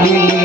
Thank you.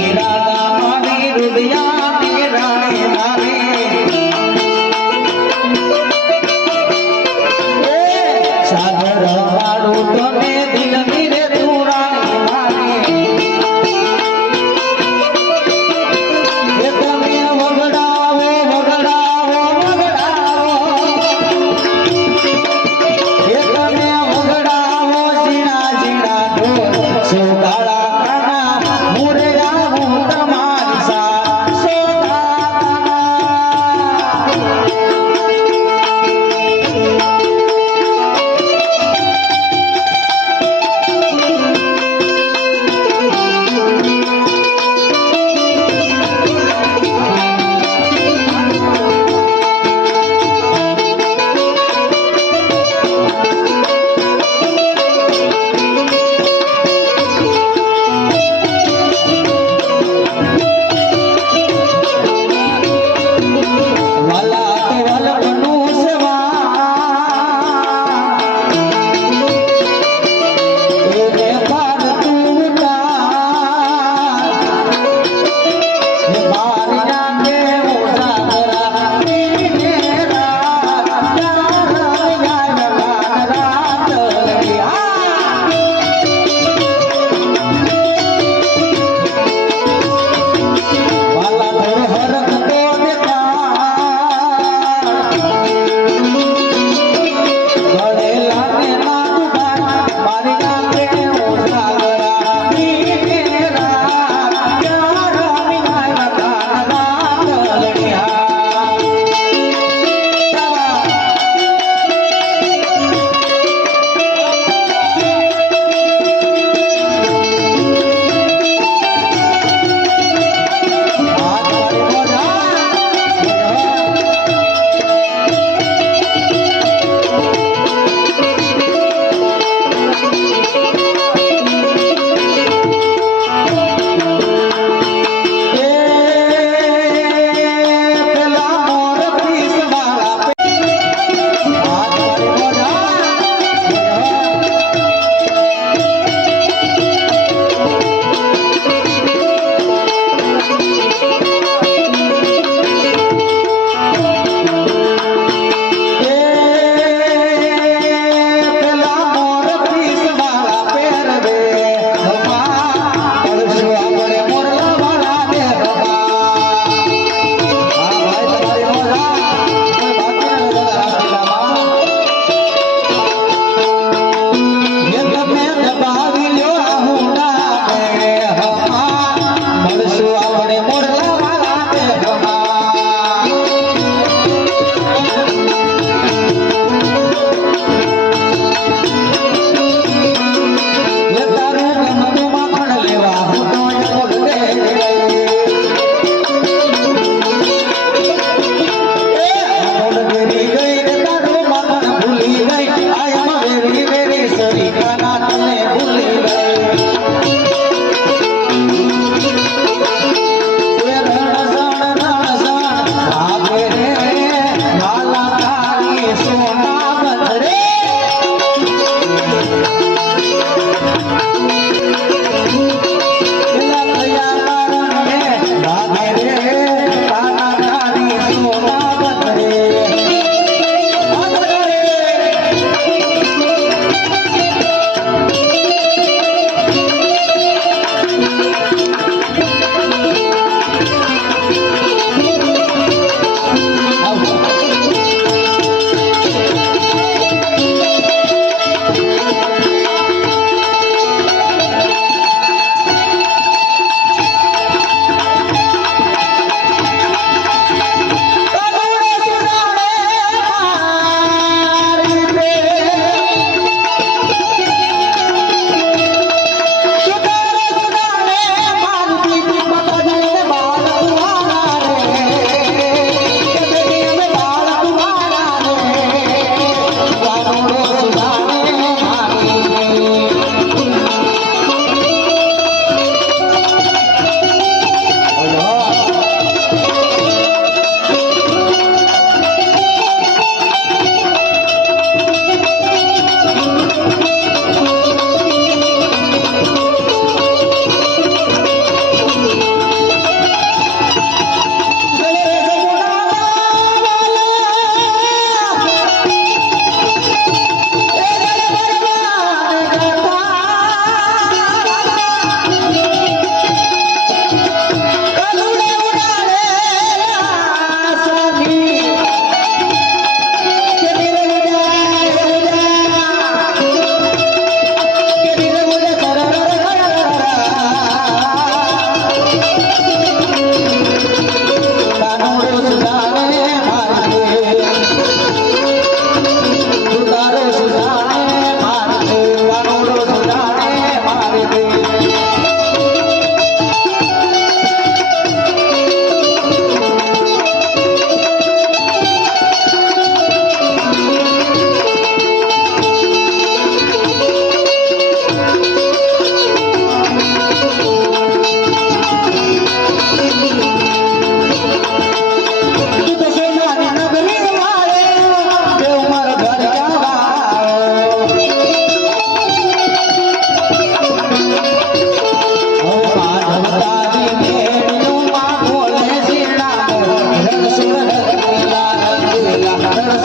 carreras